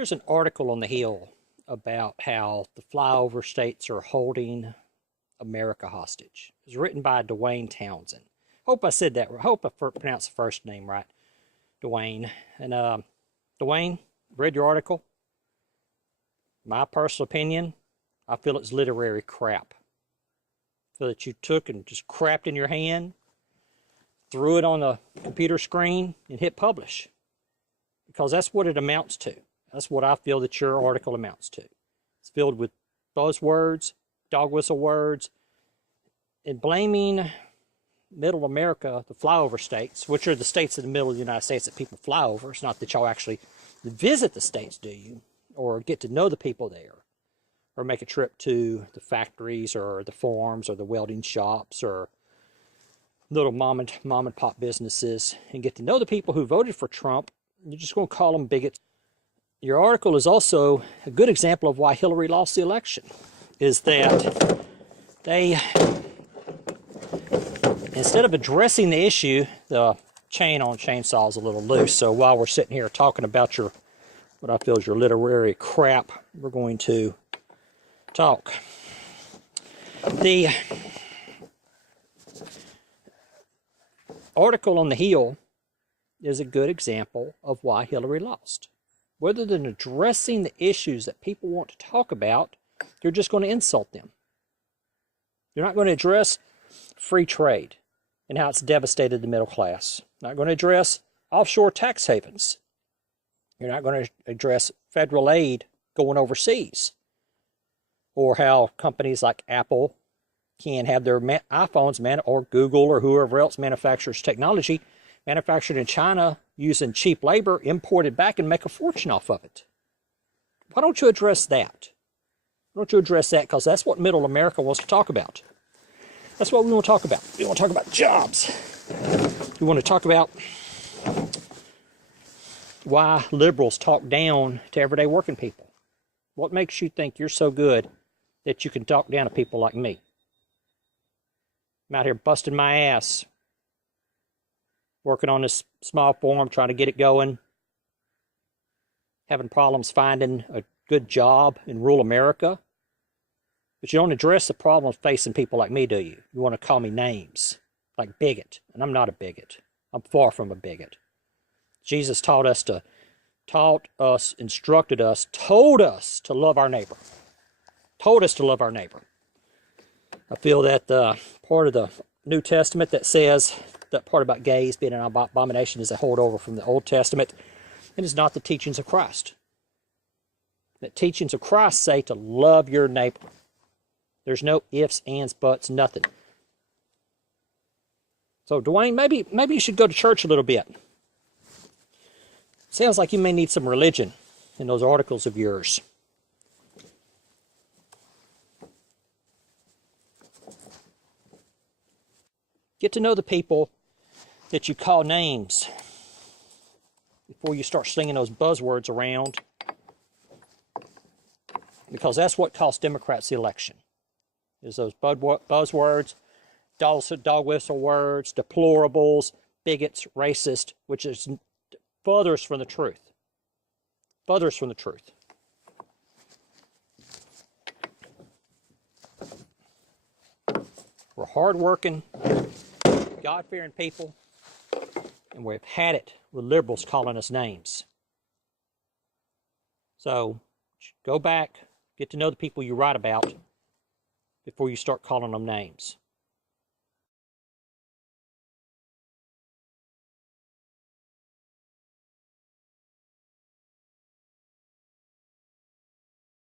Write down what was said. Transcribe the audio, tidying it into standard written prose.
There's an article on the Hill about how the flyover states are holding America hostage. It was written by Duane Townsend. Hope I said that right. Hope I pronounced the first name right. Duane. And Duane, read your article. My personal opinion, I feel it's literary crap. I feel that you took and just crapped in your hand, threw it on the computer screen, and hit publish. Because that's what it amounts to. That's what I feel that your article amounts to. It's filled with buzzwords, dog whistle words, and blaming middle America, the flyover states, which are the states in the middle of the United States that people fly over. It's not that y'all actually visit the states, do you? Or get to know the people there. Or make a trip to the factories or the farms or the welding shops or little mom and pop businesses and get to know the people who voted for Trump. You're just going to call them bigots. Your article is also a good example of why Hillary lost the election, is that they, instead of addressing the issue, the chain on chainsaw is a little loose. So while we're sitting here talking about your, what I feel is your literary crap, we're going to talk. The article on the Hill is a good example of why Hillary lost. Rather than addressing the issues that people want to talk about, you're just going to insult them. You're not going to address free trade and how it's devastated the middle class. Not going to address offshore tax havens. You're not going to address federal aid going overseas. Or how companies like Apple can have their iPhones, or Google or whoever else manufactures technology, manufactured in China using cheap labor, imported back and make a fortune off of it. Why don't you address that? Why don't you address that? Because that's what middle America wants to talk about. That's what we want to talk about. We want to talk about jobs. We want to talk about why liberals talk down to everyday working people. What makes you think you're so good that you can talk down to people like me? I'm out here busting my ass, working on this small farm, trying to get it going, having problems finding a good job in rural America. But you don't address the problems facing people like me, do you? You want to call me names, like bigot. And I'm not a bigot. I'm far from a bigot. Jesus taught us, instructed us, told us to love our neighbor. Told us to love our neighbor. I feel that part of the New Testament that says that part about gays being an abomination is a holdover from the Old Testament. It is not the teachings of Christ. The teachings of Christ say to love your neighbor. There's no ifs, ands, buts, nothing. So, Duane, maybe you should go to church a little bit. Sounds like you may need some religion in those articles of yours. Get to know the people that you call names before you start slinging those buzzwords around, because that's what cost Democrats the election, is those buzzwords, dog whistle words, deplorables, bigots, racist, which is furthest from the truth. Furthest from the truth. We're hardworking, God-fearing people, and we've had it with liberals calling us names. So, go back, get to know the people you write about before you start calling them names.